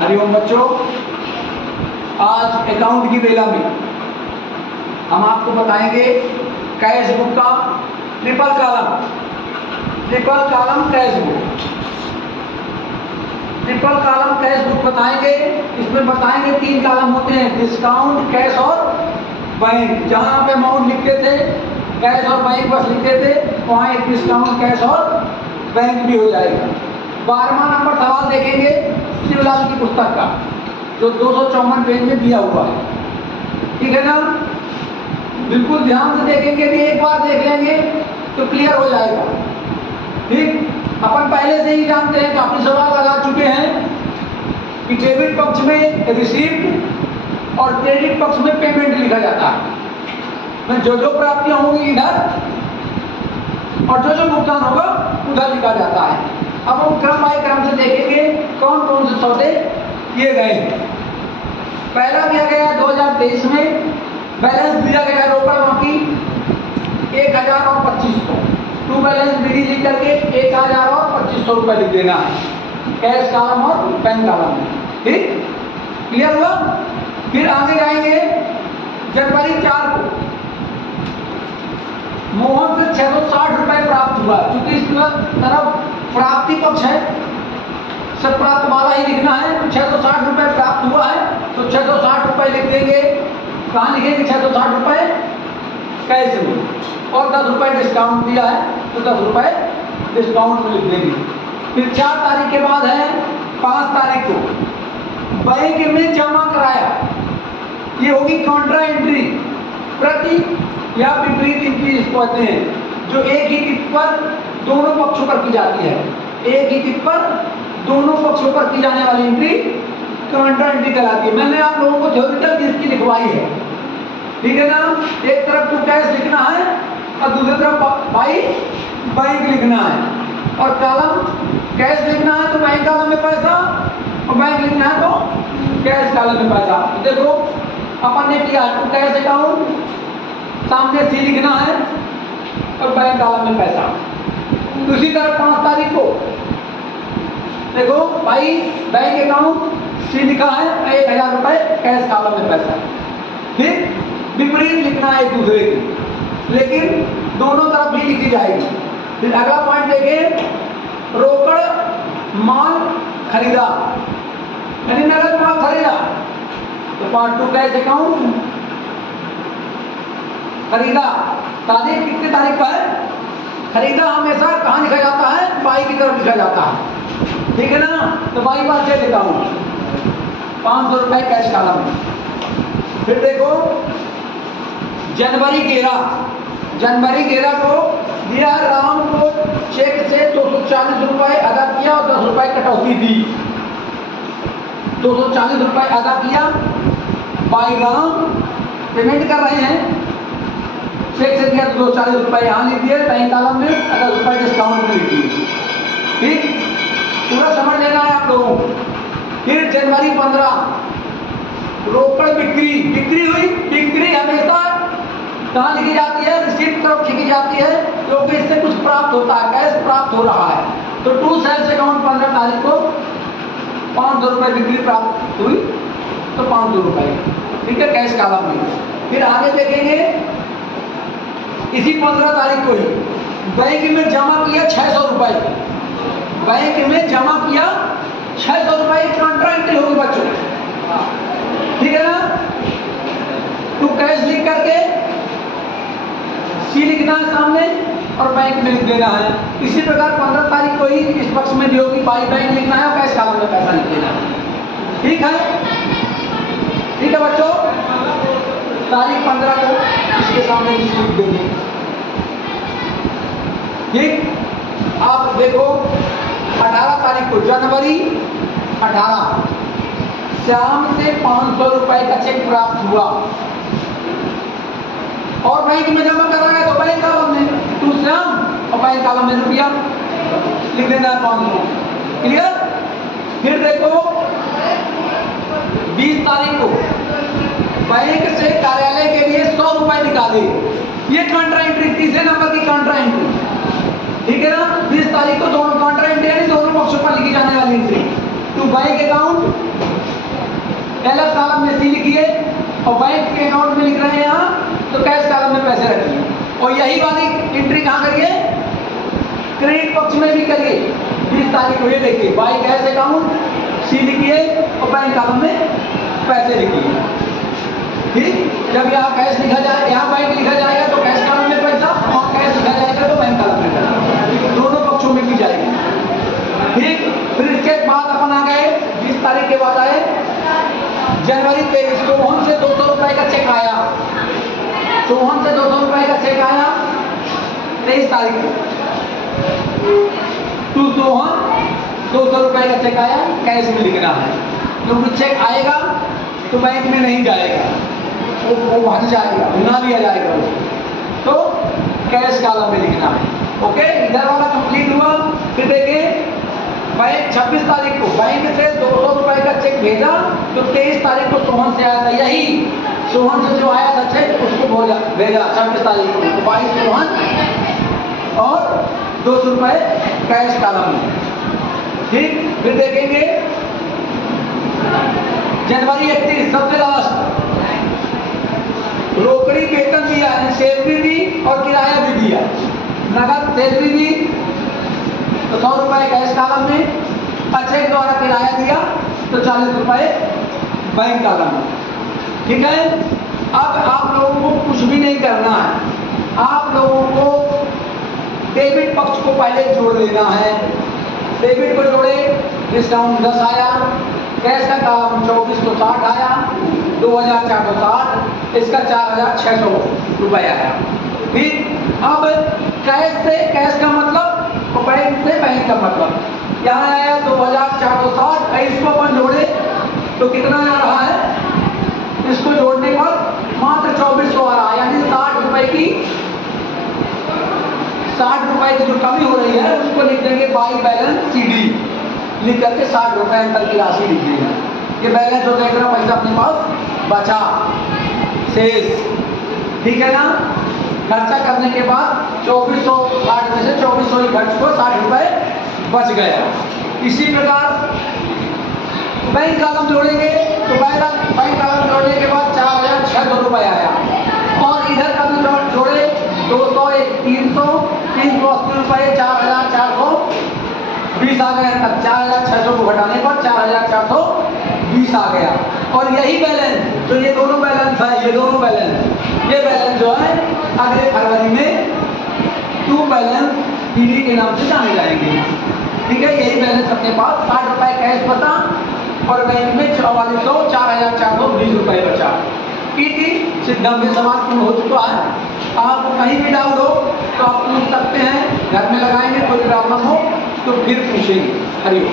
हरिओम बच्चों, आज अकाउंट की बेला में हम आपको बताएंगे कैश बुक का ट्रिपल कॉलम कैश बुक बताएंगे। इसमें बताएंगे 3 कॉलम होते हैं, डिस्काउंट, कैश और बैंक। जहां पे अमाउंट लिखते थे कैश और बैंक बस लिखते थे, वहां एक डिस्काउंट, कैश और बैंक भी हो जाएगा। 12वां नंबर सवाल देखेंगे शिवलाल की पुस्तक का, जो 254 पेज में दिया हुआ है। ठीक है ना, बिल्कुल ध्यान से देखेंगे, भी एक बार देख लेंगे तो क्लियर हो जाएगा। ठीक, अपन पहले से ही जानते हैं, काफी सवाल लगा चुके हैं कि डेबिट पक्ष में रिसीप्ट और क्रेडिट पक्ष में पेमेंट लिखा जाता है। मैं जो जो प्राप्तियां होंगी इधर और जो जो भुगतान होगा उधर लिखा जाता है। अब हम क्रम बाय क्रम से देखेंगे कौन कौन से सौदे किए गए हैं। पहला दिया गया 2023 में बैलेंस दिया गया रोकड़ बाकी 1000 और 2500। टू बैलेंस बिडी लिख करके 1000 और 2500 रुपए लिख देना है, कैश कॉलम और बैंक कॉलम में। ठीक, क्लियर हुआ। फिर आगे जाएंगे जनवरी 4 को मोहन से 660 रुपए प्राप्त हुआ, क्योंकि इस तरफ प्राप्ति पक्ष है, सब प्राप्त वाला ही लिखना है। 660 रुपए प्राप्त हुआ है तो 660 रुपए लिख देंगे। कहाँ लिखेंगे 660 रुपए? कैश में। और 10 रुपए डिस्काउंट दिया है तो 10 रुपए डिस्काउंट में लिख देंगे। फिर 4 तारीख के बाद है 5 तारीख को बैंक में जमा कराया, ये होगी कॉन्ट्रा एंट्री। प्रति या विपरीत एंट्री इसको कहते हैं, जो एक ही टिप पर दोनों पक्षों पर की जाती है। एक ही टिप पर दोनों पक्षों पर की जाने वाली एंट्री कॉन्ट्रा एंट्री कहलाती है। मैंने आप लोगों को थ्योरेटिकल इसकी लिखवाई है। ठीक है ना, एक तरफ तो कैश लिखना है और दूसरी तरफ भाई बैंक लिखना है। और कॉलम कैश लिखना है तो बैंक कॉलम में पैसा, और बैंक लिखना है तो कैश कॉलम में पैसा। देखो अपन ने किया तो कैश अकाउंट सामने सी लिखना है और बैंक कॉलम में पैसा। दूसरी तरफ 5 तारीख को देखो भाई बैंक अकाउंट सी लिखा है 1000 रुपए, कैश कॉलम में पैसा। फिर विपरीत लिखना है एक दूसरे की, लेकिन दोनों तरफ भी लिखी जाएगी। फिर अगला पॉइंट देखें, रोकड़ माल खरीदा, यानी नगद माल खरीदा तो पार्ट 2 कैश अकाउंट खरीदा। तारीख कितनी तारीख पर है? खरीदा हमेशा कहाँ लिखा जाता है? बाई की तरफ लिखा जाता है। ठीक है ना, तो बाई बार से लिखा हूं 500 रुपए कैश कॉलम में। फिर देखो जनवरी 11 को दिया, राम को चेक से 240 रुपए अदा किया और 10 रुपए कटौती दी। 240 रुपए अदा किया, बाई राम पेमेंट कर रहे हैं, चेक से दिया तो 240 रुपए यहाँ लिख दिए बैंक कॉलम में, 10 रुपए डिस्काउंट में लिख दिए। ठीक, पूरा समझ लेना है आप लोगों को। फिर जनवरी 15 रोकड़ बिक्री हुई। बिक्री हमेशा कहाँ लिखी जाती है? रिसीप्ट तरफ लिखी जाती है, क्योंकि इससे कुछ प्राप्त होता है, कैश प्राप्त हो रहा है। तो टू सेल्स अकाउंट 15 तारीख को 500 रुपए बिक्री प्राप्त हुई तो 500 रुपए, ठीक है, कैश कॉलम में। फिर आगे देखेंगे इसी 15 तारीख को ही बैंक में जमा किया 600 रुपए, बैंक में जमा किया 600 रुपए, कॉन्ट्रा एंट्री होगी बच्चों। ठीक है ना, टू कैश लिख करके सी लिखना है सामने और बैंक में लिख देना है। इसी प्रकार 15 तारीख को ही इस पक्ष में जो होगी बाई बैंक लिखना है और कैश कॉलम में पैसा लिख देना है। ठीक है, ठीक है बच्चों, तारीख 15 को इसके सामने लिख देंगे। ठीक, आप देखो 18 तारीख को जनवरी 18 श्याम से 500 रुपए का चेक प्राप्त हुआ और बैंक में जमा कराया तो बैंक कॉलम में टू श्याम और बैंक कॉलम में रुपया लिख देना है 500। क्लियर। फिर देखो 20 तारीख को बैंक से कार्यालय के लिए 100 रुपए निकाले, ये कॉन्ट्रा एंट्री, तीसरे नंबर की कॉन्ट्रा एंट्री। ठीक है ना, 20 तारीख को दोनों कॉन्ट्रा एंट्री यानी दोनों पक्षों पर लिखी जाने वाली एंट्री। टू बैंक अकाउंट कैलर कॉलम में सी लिखिए और बैंक के अकाउंट में लिख रहे हैं यहाँ तो कैश कॉलम में पैसे रखिए। और यही वाली एंट्री कहाँ करिए, क्रेडिट पक्ष में भी करिए। 20 तारीख को ये देखिए बाई कैश अकाउंट सी लिखिए और बैंक कॉलम में पैसे लिखिए। ठीक, जब यहाँ कैश लिखा जाए, यहाँ बैंक लिखा जाएगा तो कैश कॉलम में पैसा, और कैश लिखा जाएगा तो बैंक कॉलम में पैसा, दोनों पक्षों में की जाएगी। ठीक, फिर इसके बाद अपन आ गए 20 तारीख के बाद आए जनवरी 23 को सोहन से 200 रुपए का चेक आया। सोहन से 200 रुपए का चेक आया 23 तारीख को। तू सोहन 200 रुपए का चेक आया, कैश में लिखना है क्योंकि चेक आएगा तो बैंक में नहीं जाएगा, वो भज जाएगा, भुना लिया जाएगा वो, तो कैश कॉलम में लिखना है। ओके, इधर वाला कंप्लीट हुआ। फिर देखिए बैंक 26 तारीख को बैंक से 200 रुपए का चेक भेजा तो 23 तारीख को सोहन से आया था, यही सोहन से जो आया था चेक उसको भेजा 26 तारीख को, तो 22 सोहन और 200 रुपए कैश कॉलम में। ठीक, फिर देखेंगे जनवरी 31 सबसे लास्ट, रोकड़ी वेतन दिया, सैलरी दी और किराया भी दिया। नगद सैलरी दी तो 100 रुपए कैश कॉलम में, चेक द्वारा किराया दिया तो 40 रुपए बैंक कॉलम में। ठीक है, अब आप लोगों को कुछ भी नहीं करना है, आप लोगों को डेबिट पक्ष को पहले जोड़ लेना है। डेबिट को जोड़े, डिस्काउंट 10 आया, कैश का कॉलम 2460 आया, 2460, इसका 4600 रुपए आया। ठीक, अब कैश से कैश का मतलब और बैंक से बैंक का मतलब, यहाँ आया 2460, इसको अपन जोड़े तो कितना आ रहा है, इसको जोड़ने पर मात्र 2400 आ रहा है, यानी 60 रुपए की 60 रुपए की जो कमी हो रही है उसको लिख देंगे बाई बैलेंस CD, लिख करके 60 रुपए अंतर की राशि लिख देंगे। ये बैलेंस हो जाएगा, पैसा अपने पास बचा शेष। ठीक है ना, खर्चा करने के बाद 2460 में से 2400 ही खर्च को 60 रुपए बच गया। इसी प्रकार बैंक कॉलम जोड़ेंगे तो बैंक कॉलम जोड़ने के बाद 4600 रुपए आया, और इधर का भी जोड़े 200 300 380 रुपए 4420 आ गया। 4600 को घटाने पर 4420 आ गया। और यही बैलेंस, तो ये दोनों बैलेंस है, ये बैलेंस जो है अगले फरवरी में टू बैलेंस PD के नाम से जाने जाएंगे। ठीक है, यही बैलेंस अपने पास 60 रुपए कैश बचा और बैंक में 4400 4420 रुपए बचा। सिद्धम में सवाल पूर्ण हो चुका है। आपको कहीं भी डाउट हो तो आप पूछ सकते हैं, घर में लगाएंगे, कोई प्रॉब्लम हो तो फिर पूछेंगे। हरिओम।